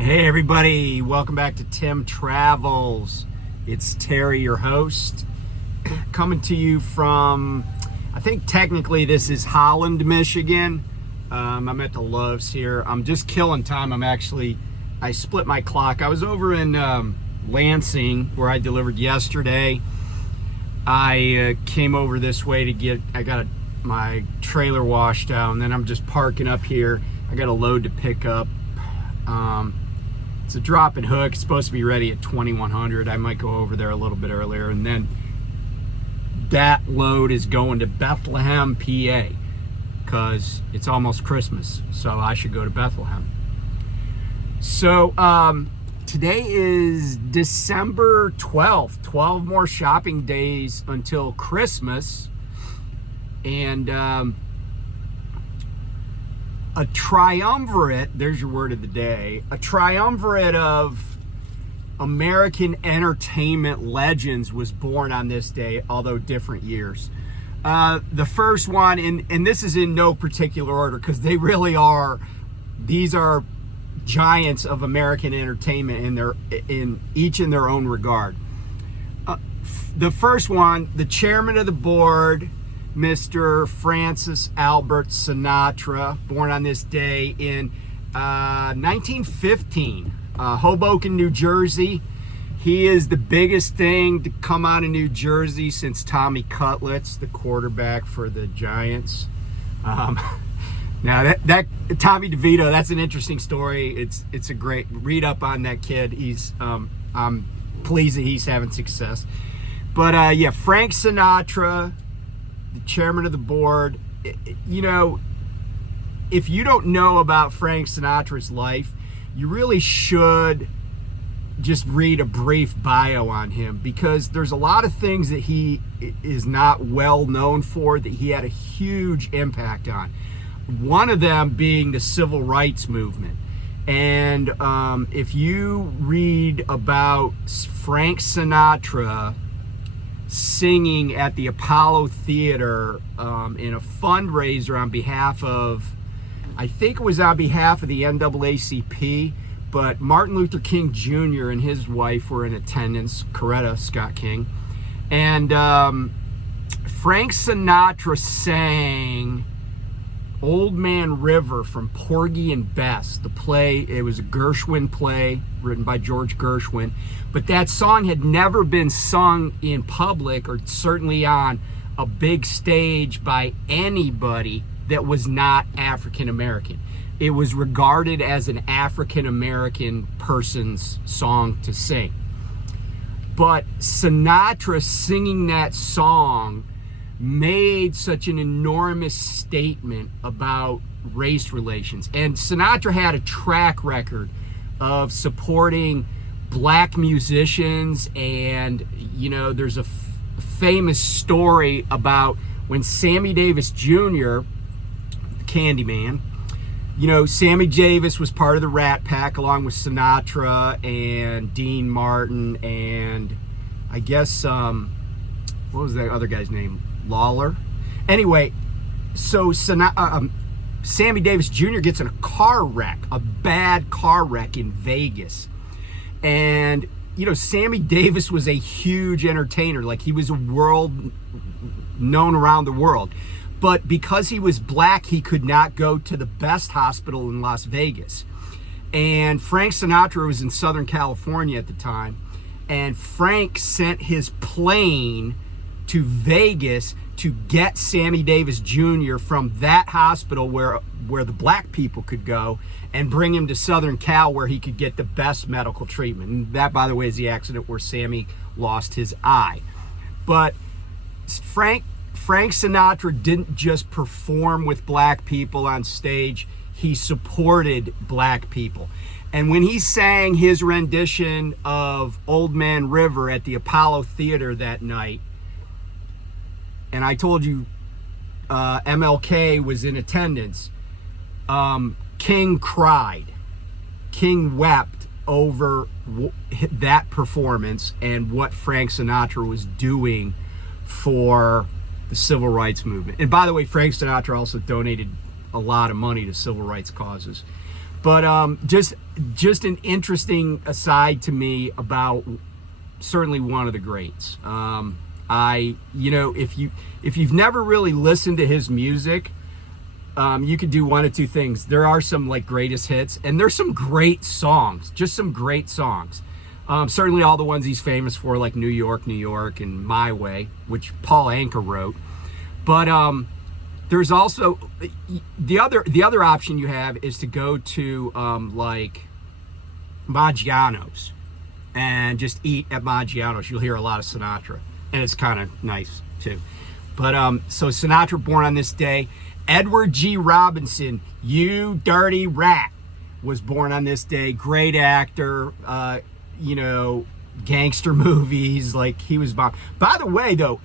Hey everybody, welcome back to Tim Travels. It's Terry, your host, coming to you from, I think technically this is Holland, Michigan. I'm at the Loves here. I'm just killing time. I split my clock. I was over in Lansing where I delivered yesterday. I came over this way I got my trailer washed out, and then I'm just parking up here. I got a load to pick up. It's a drop and hook. It's supposed to be ready at 2100. I might go over there a little bit earlier, and then that load is going to Bethlehem, PA, because it's almost Christmas, so I should go to Bethlehem. So today is December 12th. 12 more shopping days until Christmas, and a triumvirate, there's your word of the day, a triumvirate of American entertainment legends was born on this day, although different years. The first one, and this is in no particular order because they really are, these are giants of American entertainment in each in their own regard. The first one, the chairman of the board, Mr. Francis Albert Sinatra, born on this day in 1915, Hoboken, New Jersey. He is the biggest thing to come out of New Jersey since Tommy Cutlets, the quarterback for the Giants. Now that Tommy DeVito, that's an interesting story. It's a great read up on that kid. I'm pleased that he's having success. But yeah, Frank Sinatra, the chairman of the board. You know, if you don't know about Frank Sinatra's life, you really should just read a brief bio on him, because there's a lot of things that he is not well known for that he had a huge impact on. One of them being the civil rights movement. And if you read about Frank Sinatra singing at the Apollo Theater in a fundraiser on behalf of, I think it was on behalf of the NAACP, but Martin Luther King Jr. and his wife were in attendance, Coretta Scott King. And Frank Sinatra sang Old Man River from Porgy and Bess, the play. It was a Gershwin play written by George Gershwin, but that song had never been sung in public, or certainly on a big stage, by anybody that was not African American. It was regarded as an African American person's song to sing. But Sinatra singing that song made such an enormous statement about race relations. And Sinatra had a track record of supporting black musicians. And, you know, there's a famous story about when Sammy Davis Jr., the Candyman, you know, Sammy Davis was part of the Rat Pack along with Sinatra and Dean Martin and I guess, what was that other guy's name? Lawler. Anyway, so Sammy Davis Jr. gets in a car wreck, a bad car wreck in Vegas. And, you know, Sammy Davis was a huge entertainer. Like, he was known around the world. But because he was black, he could not go to the best hospital in Las Vegas. And Frank Sinatra was in Southern California at the time. And Frank sent his plane to Vegas to get Sammy Davis Jr. from that hospital where the black people could go and bring him to Southern Cal where he could get the best medical treatment. And that, by the way, is the accident where Sammy lost his eye. But Frank Sinatra didn't just perform with black people on stage, he supported black people. And when he sang his rendition of Old Man River at the Apollo Theater that night, and I told you MLK was in attendance, King cried. King wept over that performance and what Frank Sinatra was doing for the civil rights movement. And by the way, Frank Sinatra also donated a lot of money to civil rights causes. But just an interesting aside to me about certainly one of the greats. If you've never really listened to his music, you could do one of two things. There are some like greatest hits, and there's some great songs, just some great songs. Certainly all the ones he's famous for, like New York, New York, and My Way, which Paul Anka wrote. But there's also the other option you have is to go to like Maggiano's and just eat at Maggiano's. You'll hear a lot of Sinatra, and it's kind of nice too. But so Sinatra born on this day. Edward G. Robinson, you dirty rat, was born on this day. Great actor, gangster movies, like he was bomb. By the way, though,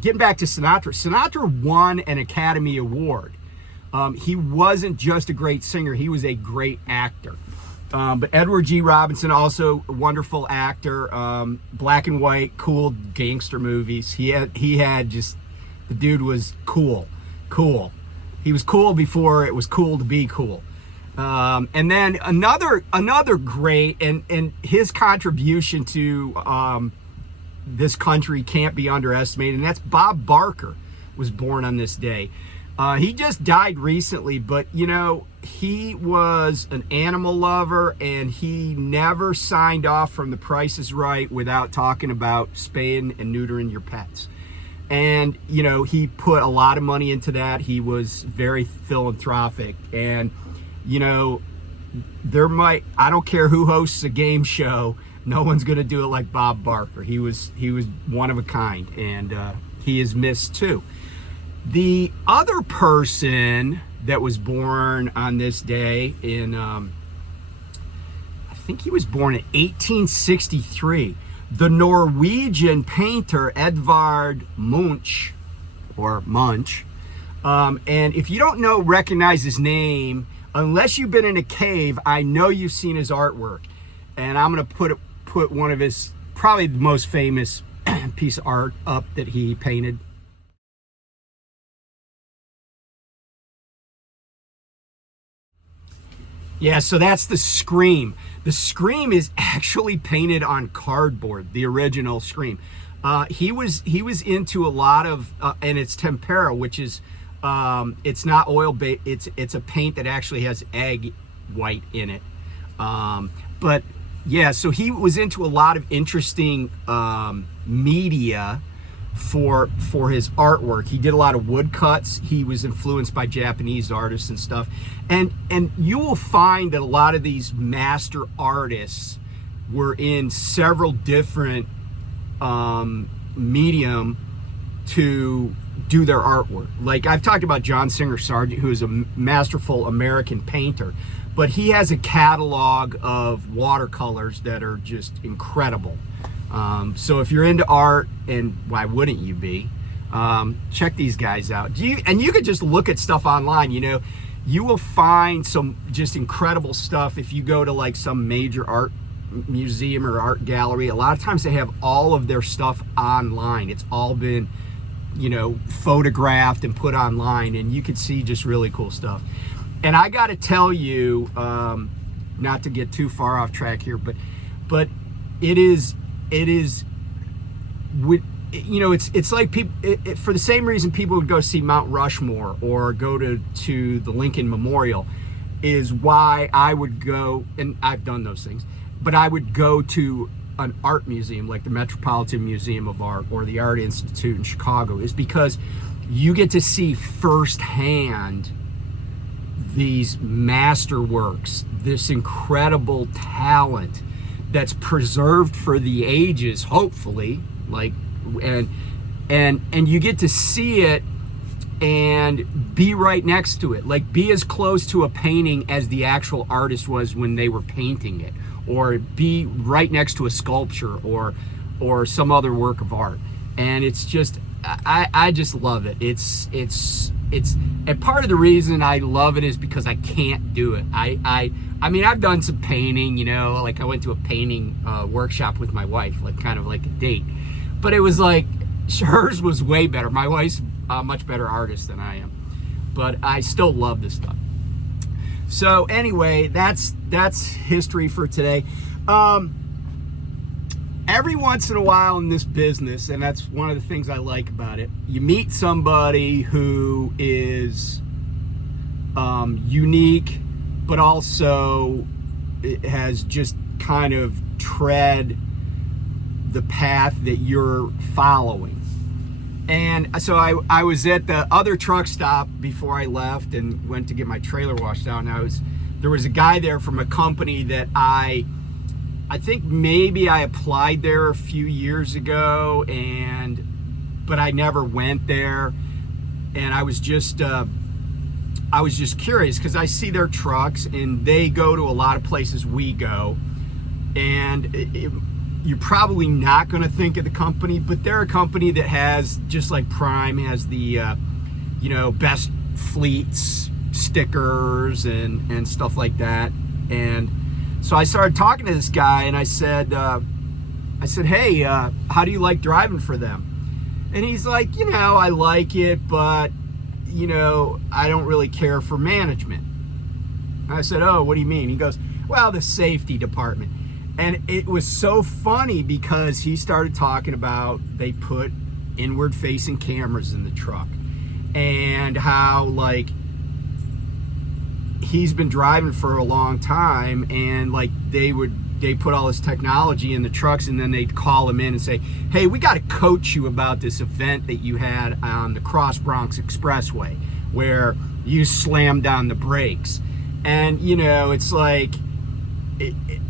getting back to Sinatra won an Academy Award. He wasn't just a great singer, he was a great actor. But Edward G. Robinson, also a wonderful actor, black and white, cool gangster movies. He had just, the dude was cool. He was cool before it was cool to be cool. And then another great, and his contribution to this country can't be underestimated, and that's Bob Barker was born on this day. He just died recently, but he was an animal lover, and he never signed off from The Price is Right without talking about spaying and neutering your pets. And he put a lot of money into that. He was very philanthropic, and I don't care who hosts a game show, no one's going to do it like Bob Barker. He was one of a kind, and he is missed too. The other person that was born on this day in, I think he was born in 1863, the Norwegian painter Edvard Munch, or Munch. And if you don't recognize his name, unless you've been in a cave, I know you've seen his artwork. And I'm going to put one of his, probably the most famous piece of art up that he painted. Yeah, so that's the Scream. The Scream is actually painted on cardboard, the original Scream. He was into a lot of, and it's tempera, which is, it's not oil-based, it's a paint that actually has egg white in it. But yeah, so he was into a lot of interesting media for his artwork. He did a lot of woodcuts. He was influenced by Japanese artists and stuff. And you will find that a lot of these master artists were in several different medium to do their artwork. Like I've talked about John Singer Sargent, who is a masterful American painter, but he has a catalog of watercolors that are just incredible. So if you're into art, and why wouldn't you be, check these guys out. And you could just look at stuff online. You will find some just incredible stuff if you go to like some major art museum or art gallery. A lot of times they have all of their stuff online. It's all been photographed and put online, and you can see just really cool stuff. And I got to tell you, not to get too far off track here, but it is it's like people, for the same reason people would go see Mount Rushmore or go to the Lincoln Memorial, is why I would go, and I've done those things, but I would go to an art museum like the Metropolitan Museum of Art or the Art Institute in Chicago, is because you get to see firsthand these masterworks, this incredible talent that's preserved for the ages, hopefully, and you get to see it and be right next to it, like be as close to a painting as the actual artist was when they were painting it, or be right next to a sculpture or some other work of art. And it's just, I just love it. It's and part of the reason I love it is because I can't do it. I mean, I've done some painting, like I went to a painting workshop with my wife, like kind of like a date, but it was like, hers was way better. My wife's a much better artist than I am, but I still love this stuff. So anyway, that's history for today. Every once in a while in this business, and that's one of the things I like about it, you meet somebody who is unique, but also it has just kind of tread the path that you're following. And so I was at the other truck stop before I left and went to get my trailer washed out. And there was a guy there from a company that I think maybe I applied there a few years ago, but I never went there. And I was just curious because I see their trucks and they go to a lot of places we go. And you're probably not going to think of the company, but they're a company that has, just like Prime has the best fleets stickers and stuff like that. And so I started talking to this guy and I said, hey, how do you like driving for them? And he's like, I like it, but I don't really care for management. I said, oh, what do you mean? He goes, well, the safety department. And it was so funny because he started talking about they put inward facing cameras in the truck and how like he's been driving for a long time, and like they put all this technology in the trucks, and then they'd call him in and say, hey, we got to coach you about this event that you had on the Cross Bronx Expressway where you slammed down the brakes. And it's like,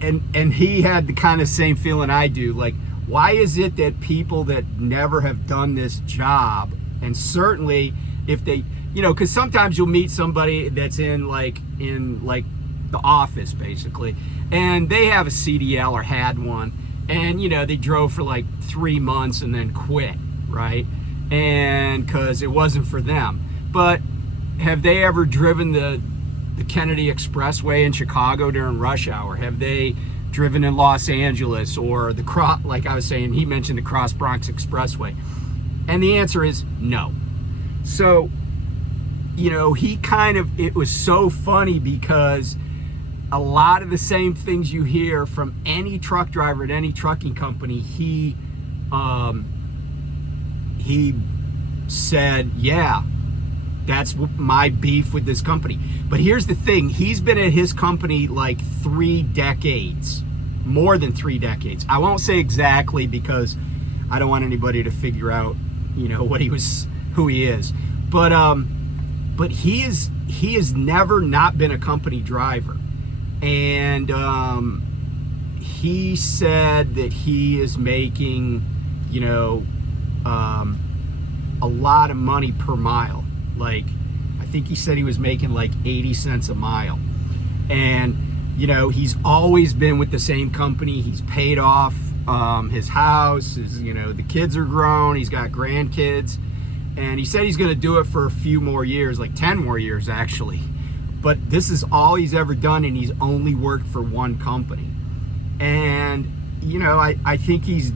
and he had the kind of same feeling I do, like, why is it that people that never have done this job, and certainly if they, because sometimes you'll meet somebody that's in the office basically, and they have a CDL or had one, and they drove for like 3 months and then quit, right? And because it wasn't for them. But have they ever driven the Kennedy Expressway in Chicago during rush hour? Have they driven in Los Angeles or like I was saying, he mentioned the Cross Bronx Expressway? And the answer is no. So, it was so funny because a lot of the same things you hear from any truck driver at any trucking company, he said, yeah, that's my beef with this company. But here's the thing, he's been at his company like 3 decades, more than 3 decades. I won't say exactly because I don't want anybody to figure out, who he is. But he has never not been a company driver. And he said that he is making, a lot of money per mile. Like, I think he said he was making like 80 cents a mile. And, he's always been with the same company. He's paid off his house. The kids are grown. He's got grandkids. And he said he's going to do it for a few more years, like 10 more years actually. But this is all he's ever done, and he's only worked for one company. And, I think he's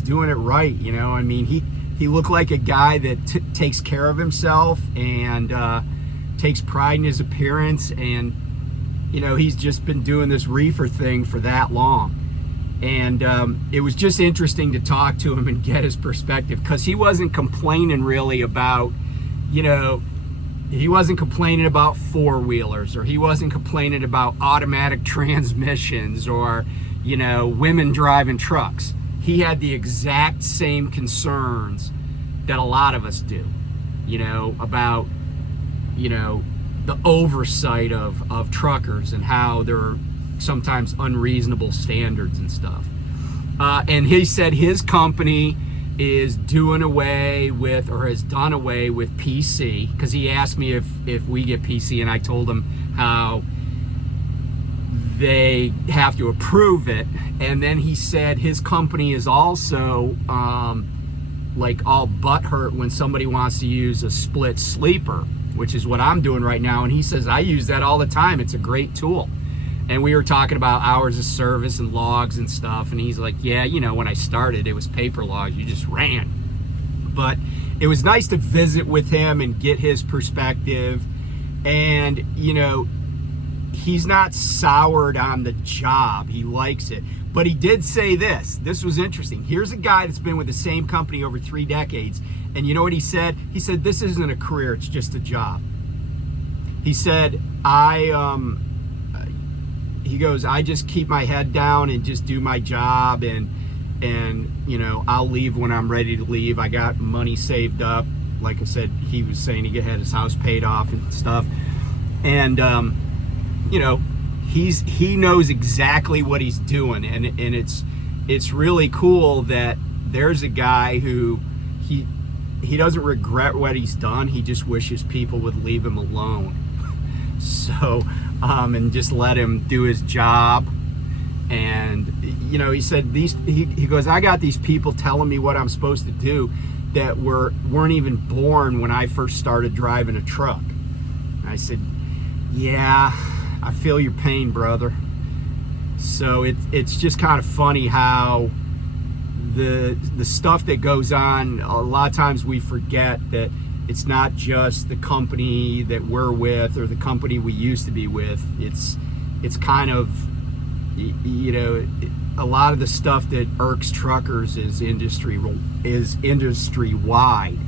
doing it right. He looked like a guy that takes care of himself and takes pride in his appearance. And, he's just been doing this reefer thing for that long. And it was just interesting to talk to him and get his perspective, because he wasn't complaining really about, he wasn't complaining about four-wheelers, or he wasn't complaining about automatic transmissions or, women driving trucks. He had the exact same concerns that a lot of us do, about, the oversight of truckers and how there are sometimes unreasonable standards and stuff. And he said his company is doing away with, or has done away with PC, because he asked me if we get PC, and I told him how they have to approve it. And then he said his company is also like all butthurt when somebody wants to use a split sleeper, which is what I'm doing right now. And he says, I use that all the time. It's a great tool. And we were talking about hours of service and logs and stuff. And he's like, yeah, when I started, it was paper logs. You just ran. But it was nice to visit with him and get his perspective. And, he's not soured on the job. He likes it. But he did say this. This was interesting. Here's a guy that's been with the same company over 3 decades. And you know what he said? He said, this isn't a career, it's just a job. He said, he goes, I just keep my head down and just do my job, and you know, I'll leave when I'm ready to leave. I got money saved up. Like I said, he was saying he had his house paid off and stuff. And you know, he knows exactly what he's doing, and it's really cool that there's a guy who he doesn't regret what he's done. He just wishes people would leave him alone. So and just let him do his job. And you know, he said he goes, I got these people telling me what I'm supposed to do that weren't even born when I first started driving a truck. And I said, yeah, I feel your pain, brother. So it's just kind of funny how the stuff that goes on, a lot of times we forget that it's not just the company that we're with or the company we used to be with. It's kind of, you know, a lot of the stuff that irks truckers is industry wide.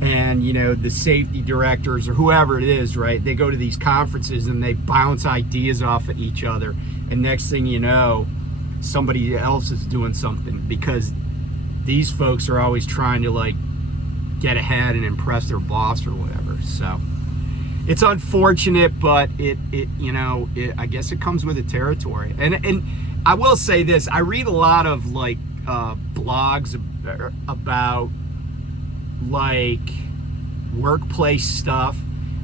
And you know, the safety directors or whoever it is, right, they go to these conferences and they bounce ideas off of each other, and next thing you know, somebody else is doing something, because these folks are always trying to like get ahead and impress their boss or whatever. So it's unfortunate, but it you know, I guess it comes with the territory. And I will say this, I read a lot of like blogs about like workplace stuff,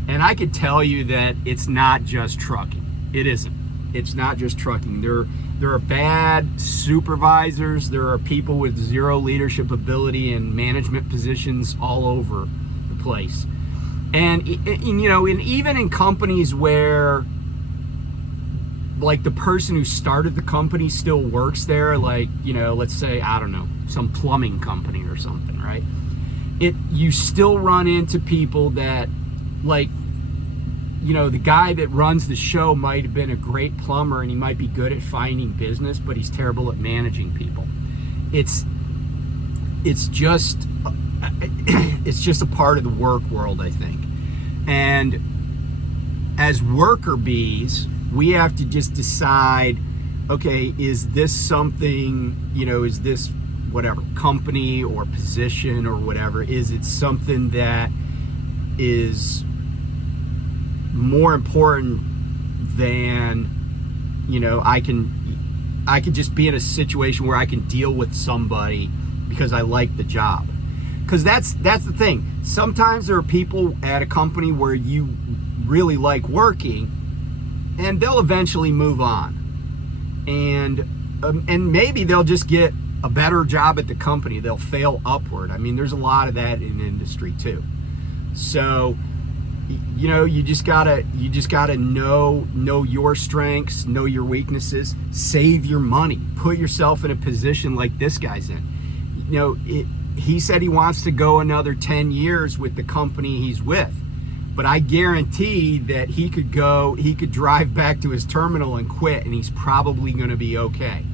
and I could tell you that it's not just trucking. It isn't. It's not just trucking. There are bad supervisors. There are people with zero leadership ability and management positions all over the place. And you know, even in companies where like the person who started the company still works there, like, you know, let's say, I don't know, some plumbing company or something, right? You still run into people that, like, you know, the guy that runs the show might have been a great plumber and he might be good at finding business, but he's terrible at managing people. It's just a part of the work world, I think. And as worker bees, we have to just decide, okay, is this something, you know, is this whatever company or position or whatever, is it something that is more important than, you know, I could just be in a situation where I can deal with somebody because I like the job. Because that's the thing. Sometimes there are people at a company where you really like working, and they'll eventually move on, and maybe they'll just get a better job at the company. They'll fail upward. I mean, there's a lot of that in industry too. So, you know, you just gotta know your strengths, know your weaknesses, save your money, put yourself in a position like this guy's in. You know, he said he wants to go another 10 years with the company he's with, but I guarantee that he could drive back to his terminal and quit, and he's probably going to be okay,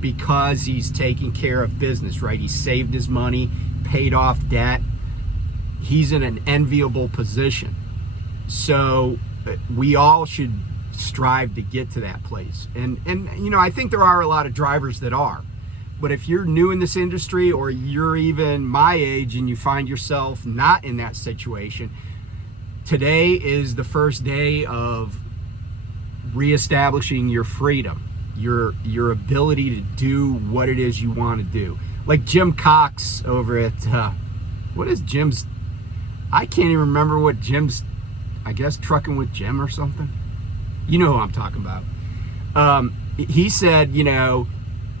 because he's taking care of business, right? He saved his money, paid off debt. He's in an enviable position. So we all should strive to get to that place. And you know, I think there are a lot of drivers that are. But if you're new in this industry, or you're even my age and you find yourself not in that situation, today is the first day of reestablishing your freedom, your ability to do what it is you want to do. Like Jim Cox over at, what is Jim's, I can't even remember what Jim's, I guess Trucking with Jim or something. You know who I'm talking about. He said, you know,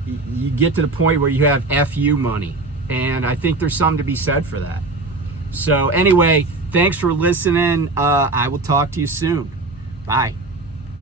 you get to the point where you have FU money. And I think there's something to be said for that. So anyway, thanks for listening. I will talk to you soon. Bye.